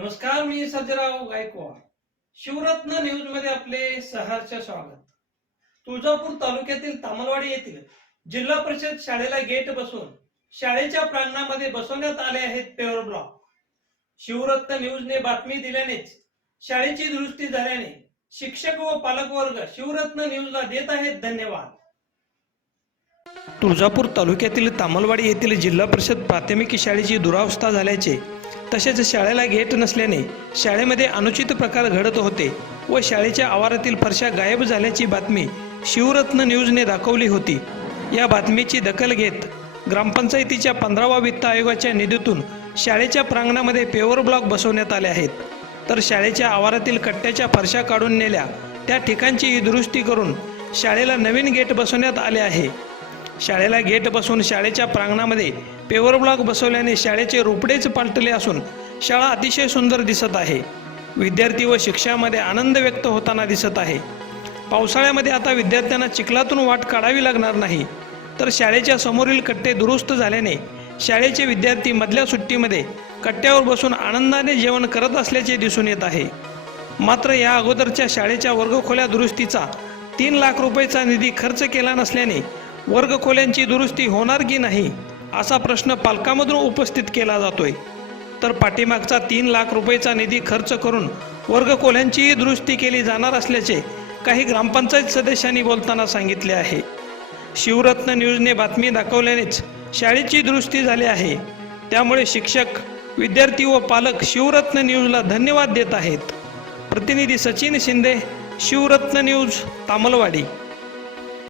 नमस्कार मी सर्जेराव गायकवाड. शिवरत्न न्यूजमध्ये आपले सहर्ष स्वागत. तुळजापूर तालुक्यातील तामलवाडी येथील जिल्हा परिषद शाळेला गेट बसून शाळेच्या प्रांगणामध्ये बसवण्यात आले आहेत पेवर ब्लॉक. शिवरत्न न्यूजने बातमी दिल्यानेच शाळेची दुरुस्ती झाल्याने शिक्षक व पालक वर्ग शिवरत्न न्यूजला देत आहेत धन्यवाद. तुळजापूर तालुक्यातील तामलवाडी येथील जिल्हा परिषद प्राथमिक शाळेची दुरावस्था झाल्याचे तसेच शाळेला गेट नसल्याने शाळेमध्ये अनुचित प्रकार घडत होते व शाळेच्या आवारातील फरशा गायब झाल्याची बातमी शिवरत्न न्यूजने दाखवली होती. या बातमीची दखल घेत ग्रामपंचायतीच्या पंधरावा वित्त आयोगाच्या निधीतून शाळेच्या प्रांगणामध्ये पेवर ब्लॉक बसवण्यात आले आहेत. तर शाळेच्या आवारातील कट्ट्याच्या फरशा काढून नेल्या त्या ठिकाणची दुरुस्ती करून शाळेला नवीन गेट बसवण्यात आले आहे. शाळेला गेट बसून शाळेच्या प्रांगणामध्ये पेवर ब्लॉक बसवल्याने शाळेचे रोपडेच पालटले असून शाळा अतिशय सुंदर दिसत आहे. विद्यार्थी व शिक्षामध्ये आनंद व्यक्त होताना दिसत आहे. पावसाळ्यामध्ये आता विद्यार्थ्यांना चिखलातून वाट काढावी लागणार नाही. तर शाळेच्या समोरील कट्टे दुरुस्त झाल्याने शाळेचे विद्यार्थी मधल्या सुट्टीमध्ये कट्ट्यावर बसून आनंदाने जेवण करत असल्याचे दिसून येत आहे. मात्र या अगोदरच्या शाळेच्या वर्गखोल्या दुरुस्तीचा तीन लाख रुपयेचा निधी खर्च केला नसल्याने वर्गखोल्यांची दुरुस्ती होणार की नाही असा प्रश्न पालकामधून उपस्थित केला जातोय. तर पाठीमागचा तीन लाख रुपयेचा निधी खर्च करून वर्गखोल्यांचीही दुरुस्ती केली जाणार असल्याचे काही ग्रामपंचायत सदस्यांनी बोलताना सांगितले आहे. शिवरत्न न्यूजने बातमी दाखवल्यानेच शाळेची दुरुस्ती झाली आहे. त्यामुळे शिक्षक विद्यार्थी व पालक शिवरत्न न्यूजला धन्यवाद देत आहेत. प्रतिनिधी सचिन शिंदे शिवरत्न न्यूज तामलवाडी.